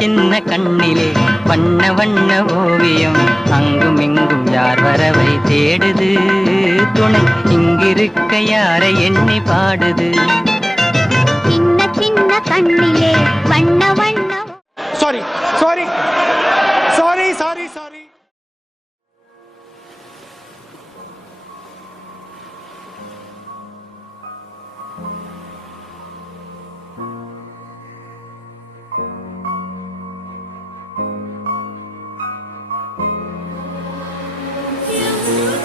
சின்ன கண்ணிலே வண்ண வண்ண ஓவியம் அங்கும் இங்கும் யார் வரவை தேடுது துணை இங்கிருக்க யாரை எண்ணி பாடுது சின்ன சின்ன கண்ணிலே வண்ண வண்ண sorry sorry sorry sorry sorry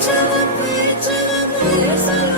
Chama, chama, chama,